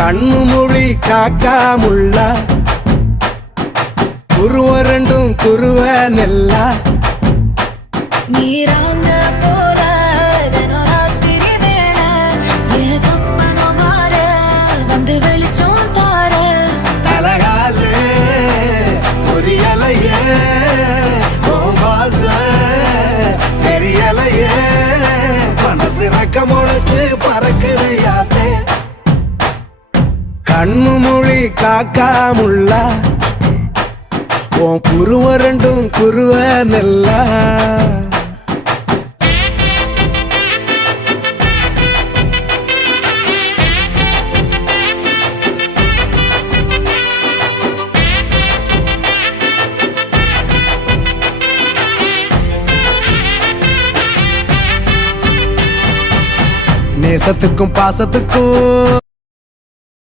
கண்ணு மொழி காக்காமுள்ள குருவ ரெண்டும் குருவ நெல்லா நீராங்க போல தினராத்திரி வேண என் சொப்பனம் மாற வந்து வெளிச்சம் தார தலகாலே பொரியலையே வாச பெரியலையே மனசு ரக்க முளைச்சு பறக்குது யாத்தே கண்ணு மொழி காக்காமுள்ள உன் குருவ ரெண்டும் குருவ நெல்லா நேசத்துக்கும் பாசத்துக்கும்